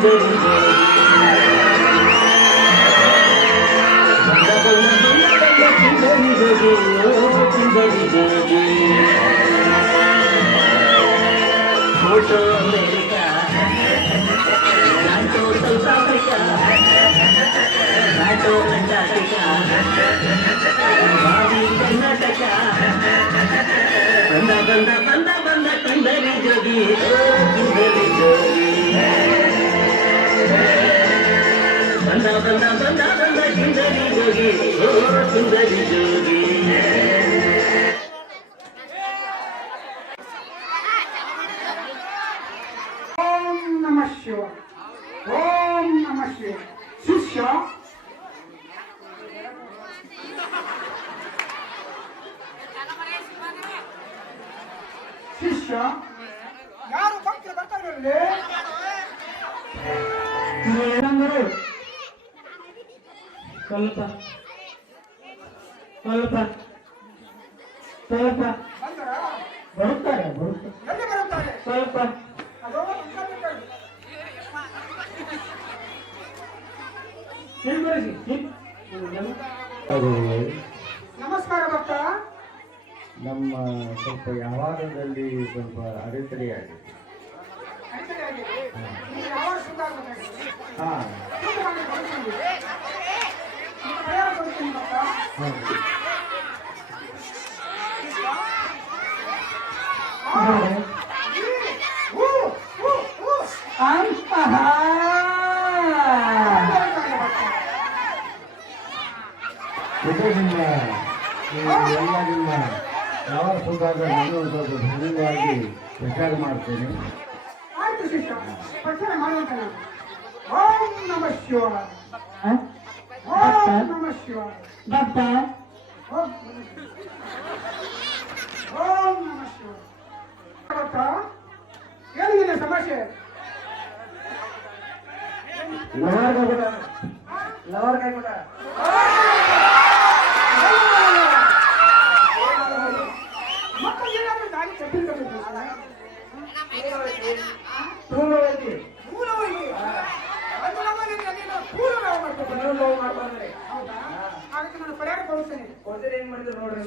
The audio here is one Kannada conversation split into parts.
Photo America NATO south Africa NATO Antarctica भावी कर्नाटक बंदा बंदा बंदा बंदा किंदरी जोगी किंदरी जोगी बंदा बंदा बंदा बंदा किंदरी जोगी किंदरी जोगी ओम नमः शिवाय शिष्य शिष्य यार भक्तರು ಬರ್ತಾರೆ ಏನಂದ್ರು ಸ್ವಲ್ಪ ಸ್ವಲ್ಪ ಸ್ವಲ್ಪ ಬರುತ್ತಾರೆ ಬರುತ್ತಾರೆ ಸ್ವಲ್ಪ ನಮಸ್ಕಾರ ಭಕ್ತ ನಮ್ಮ ಸ್ವಲ್ಪ ವ್ಯವಹಾರದಲ್ಲಿ ಸ್ವಲ್ಪ ಅಡೆತಡೆಯಾಗಿದೆ. ಹಾಂ ಇದು ನಿಮ್ಮ ಎಲ್ಲ ನಿಮ್ಮ ಯಾವ ಸುಧಾರ ನಾನು ಸ್ವಲ್ಪ ಧನ್ಯವಾಗಿ ಪ್ರಚಾರ ಮಾಡ್ತೇನೆ. ಆಯ್ತು ಶಿಷ್ಯ ಪ್ರಚಾರ ಮಾಡುವಂತ ಓಂ ನಮಃ ಶಿವಾಯ ಓಂ ನಮಃ ಶಿವಾಯ ಡಾಕ್ಟರ್ ಓಂ ನಮಃ ಶಿವಾಯ ಭಕ್ತ ಏನಿದೆ ಸಮಸ್ಯೆ ಲವರ್ ಕೈ ಕೊಡ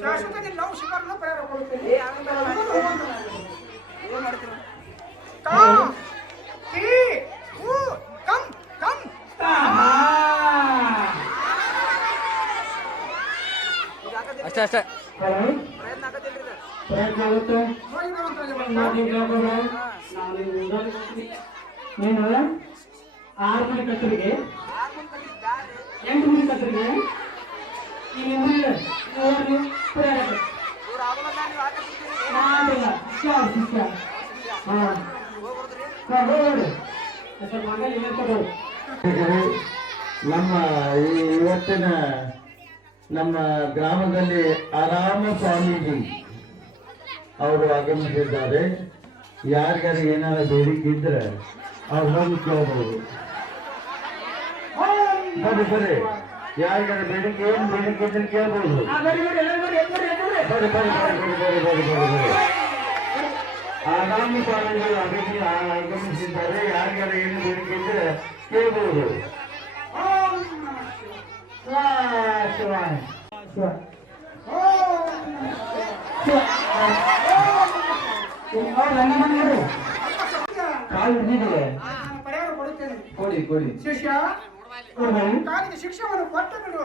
ಶಾಶ್ವತ ಲವ್ ಶಿಕಾರನ ಪರಿಹಾರ ಕೊಡುತ್ತೇನೆ. ಅಷ್ಟೇ ಅಷ್ಟೇ ನೀನು 6 ಮನೆ ಕತ್ತರಿಗೆ 8 ಮನೆ ಕತ್ತರಿಗೆ ನಮ್ಮ ಇವತ್ತಿನ ನಮ್ಮ ಗ್ರಾಮದಲ್ಲಿ ಆರಾಮ ಸ್ವಾಮೀಜಿ ಅವರು ಆಗಮಿಸಿದ್ದಾರೆ. ಯಾರಿಗಾರು ಏನಾದ್ರು ಬೇಡಿಕೆ ಇದ್ರೆ ಅವ್ರು ಹೋಗಿ ಕೇಳಬಹುದು. ಬರೀ ಬರೀ ಯಾರಿಗಾರು ಬೇಡಿಕೆ ಏನು ಬೇಡಿಕೆ ಇದ್ರೆ ಕೇಳ್ಬೋದು. ಬರೀ ಬರೀ ಬರೀ ಬರೀ ಬರೀ ಬರೀ ಬರೀ ಆರಾಮ ಸ್ವಾಮಿಗಳು ಆಗಮಿಸಿದ್ದಾರೆ. ಯಾರಿಗಾರು ಏನು ಬೇಡಿಕೆ ಇದ್ರೆ ಕೇಳ್ಬೋದು. ಕಾಲು ಹಿಡಿದಿದೆ ಪರಿಹಾರ ಕೊಡುತ್ತೇನೆ. ಕೊಡಿ ಕೊಡಿ ಶಿಷ್ಯ ಕಾಲಿಗೆ ಶಿಕ್ಷೆಯನ್ನು ಕೊಟ್ಟು ಬಿಡು.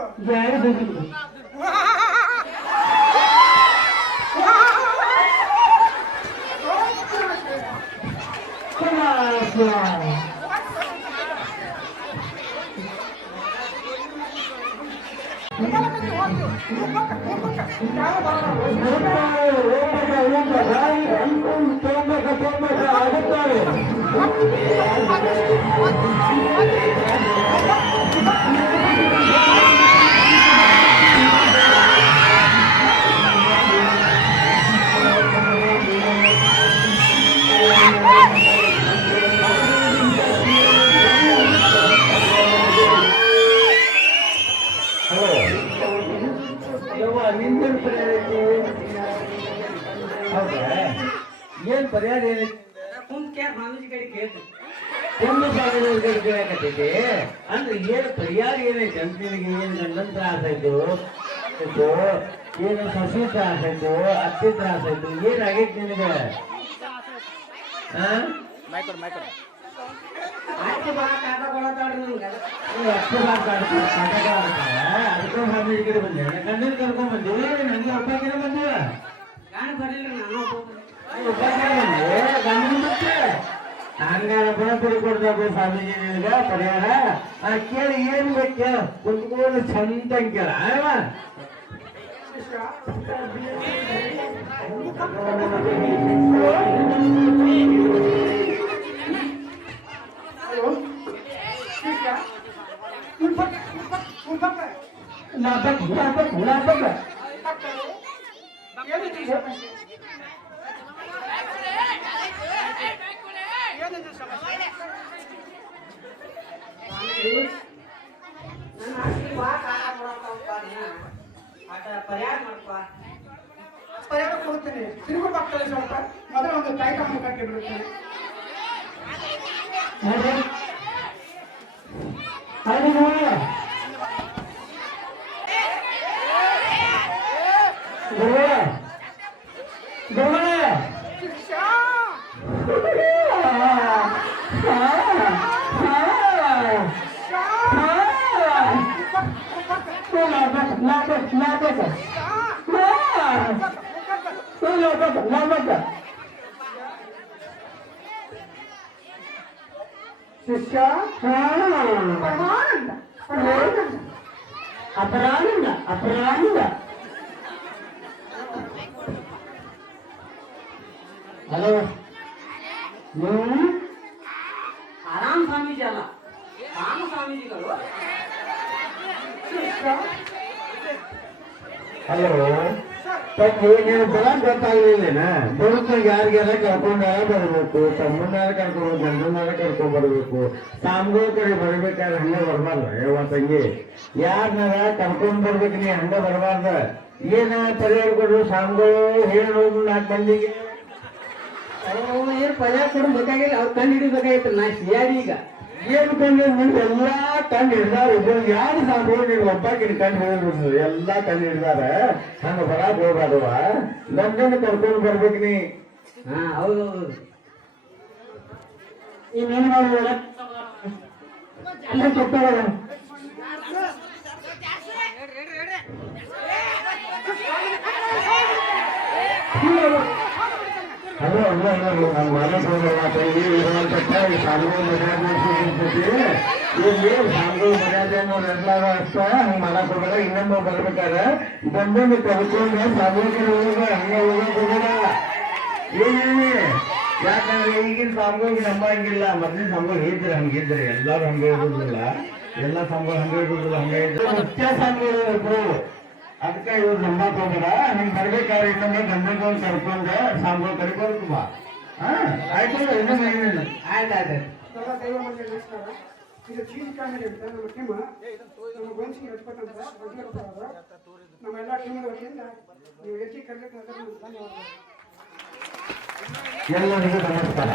ಏನ್ ಪರಿಹಾರ ಕುಂತ್ ಕೇರ್ ಮಾನುಜಿ ಕಡೆ ಕೇಳ್ತು ಒಂದು ಸ್ವಾಮಿನವ್ರ ಕಡೆ ಕೇಳಕತ್ತೈತಿ ಅಂದ್ರೆ ಏನು ಪರಿಹಾರ ಏನೈತೆ ಅಂತ ನಿನಗೆ ಏನು ಗಂಡನ ತ್ರಾಸ ಆಯ್ತು ಏನು ಸಸಿ ತ್ರಾಸ ಆಯ್ತು ಅತ್ತಿ ತ್ರಾಸ ಆಯ್ತು ಏನಾಗೈತಿ ನಿನಗೆ ಅಷ್ಟು ಬಾ ಕಾಟ ಕೊಡತಾಡ್ರಿ ನಮ್ಗೆ ಅದಕ್ಕೆ ಸ್ವಾಮಿ ಕಡೆ ಬಂದೆ ಗಂಡನ ಕರ್ಕೊಂಡ್ ಬಂದಿವಿ ನಂಗೆ ಒಬ್ಬಾಕಿನ ಬಂದಿವ ನಾನು ಬರಲಿಲ್ಲ ನಾನು ಒಬ್ಬಾಕಿನ ಬಂದೆ ಗಂಡನ ಮತ್ತೆ ಹಂಗಾರ ಗುಣ ಕೊಡ್ಬೇಕು ಸ್ವಾಮೀಜಿ ನಿನಗ ಪರಿಹಾರ ಕೇಳಿ ಏನ್ ಬೇಕು ಕುತ್ಕೊಂಡು ಚಂದ ಕೇಳ ಪರಿಹಾರ ಮಾಡ್ಕೊ ಪರಿಹಾರ ಕೊಡ್ತೇನೆ ತಿರುಗು ಪಕ್ಕದಲ್ಲಿ ಸ್ವಲ್ಪ ಮೊದಲು ಒಂದು ತಾಯಿ ತಮ್ಮ ಕಟ್ಟಿ ಬಿಡುತ್ತೇನೆ ಶಿಷ್ಯ ಅಪರಾಧ ಹಲೋ ಆರಾಮ್ ಸ್ವಾಮೀಜಿ ಅಲ್ಲ ರಾಮ ಸ್ವಾಮೀಜಿಗಳು ಹಲೋ ನೀನು ಬರೋದ್ ಗೊತ್ತಾಗ್ಲಿಲ್ಲೇನ ಬರುತ್ತಾಗ ಯಾರಿಗೆಲ್ಲ ಕರ್ಕೊಂಡಾರ ಬರ್ಬೇಕು ತಮ್ಮನಾರ ಕರ್ಕೊಂಡು ಗಂಡನಾರ ಕರ್ಕೊಂಡ್ ಬರ್ಬೇಕು ಸಾಮ್ಗೋ ಕಡೆ ಬರ್ಬೇಕಾದ್ರೆ ಹಂಗ ಬರ್ಬಾರ್ದ ಯಾವ ತಂಗಿ ಯಾರನಾರ ಕರ್ಕೊಂಡ್ ಬರ್ಬೇಕು ನೀ ಹಂಗ ಬರ್ಬಾರ್ದ ಏನ ಪರಿಹಾರ ಕೊಡ್ರು ಸಾಮ್ಗೋ ಹೇಳಿ ನೋಡು 4 ಮಂದಿಗೆ ಏನು ಪರಿಹಾರ ಕೊಡೋದು ಬೇಕಾಗಿಲ್ಲ ಅವ್ರು ಕಂಡು ಹಿಡಿಬೇಕಾಗಿತ್ತು ನಾ ಸಿಯಾಡಿ ಈಗ ಏನ್ ಕಂಡು ನಿಮ್ಗೆ ಎಲ್ಲಾ ಕಂಡು ಹಿಡ್ದಾರ ಯಾರು ಸಾಂಬು ನೀನು ಒಬ್ಬಾಕಿನ ಕಂಡು ಹಿಡಿದ್ರು ಎಲ್ಲಾ ಕಂಡು ಹಿಡ್ದಾರ ಹಂಗ ಬರಾಕ್ ಹೋಗ್ಬಾರ್ದವ ಗಂಡನ ಕರ್ಕೊಂಡು ಬರ್ಬೇಕು ನೀ ಹಾ ಹೌದು ಇನ್ನೇನು ಮಾಡೋಣ ಅಲ್ಲ ಕೊಟ್ಟವ ಅಲ್ಲ ನನ್ನ ಮನೆ ತಂಗಿ ಇರುವಂತ ಸಾಂಗೋ ಮರ್ಯಾದೆ ಇಲ್ಲಿ ಸಾಂಗೋ ಮರ್ಯಾದೆ ಅನ್ನೋರೆಲ್ಲಾರು ಅಷ್ಟ ಹಂಗ ಮಾಡಕ್ ಹೋಗಲ್ಲ ಇನ್ನೊಬ್ಬ ಬರ್ಬೇಕಾದ್ರೆ ಬಂದೊಂದು ಕರ್ಕೊಂಡು ಸಾಂಗೋಗಿ ಹೋಗ ಹಂಗ ಹೋಗಕ್ ಹೋಗಲ್ಲ ಏನೇನೆ ಯಾಕಂದ್ರೆ ಈಗಿನ ಸಾಂಗೋಗಿ ನಂಬಂಗಿಲ್ಲ ಮೊದ್ಲಿನ ಸಾಂಗೋಗಿ ಇದ್ರೆ ಹಂಗಿದ್ರೆ ಎಲ್ಲಾರು ಹಂಗ ಇರುದಿಲ್ಲ ಎಲ್ಲ ಸಾಂಗೋ ಹಂಗ ಇರುದಿಲ್ಲ ಹಂಗ ಇದ್ರೆ ಮುಖ್ಯ ಸಾಂಗೋ ಇರ್ಬೇಕು ಅದಕ್ಕೆ ಇವ್ರು ನಂಬಕ್ ಹೋಗಲ್ಲ ಹಂಗ ಬರ್ಬೇಕಾದ್ರೆ ಇನ್ನೊಮ್ಮೆ ಗಂಡಗೊಂದು ಕರ್ಕೊಂಡ ಸಾಂಬಾರ್ ಕರ್ಕೊಂಡು ಬಾ ಆಯ್ತು ಇನ್ನೊಮ್ಮೆ ಏನಿಲ್ಲ ಆಯ್ತಾಯ್ತು ಎಲ್ಲ ದೈವ ಮಂದಿರ ನಡೆಸ್ತಾರ ಇದು ಚೀನಿ ಕಾಮಿಡಿ ಅಂತ ನಮ್ಮ ಟೀಮ್ ನಮ್ಮ ಗೊಂಚಿಗೆ ಹಚ್ಕೊಟ್ಟಂತ ನಮ್ಮ ಎಲ್ಲ ಟೀಮ್ ವತಿಯಿಂದ ನೀವು ಹೆಚ್ಚಿಗೆ ಕರ್ಲಿಕ್ಕೆ ಧನ್ಯವಾದ ಎಲ್ಲರಿಗೂ ನಮಸ್ಕಾರ.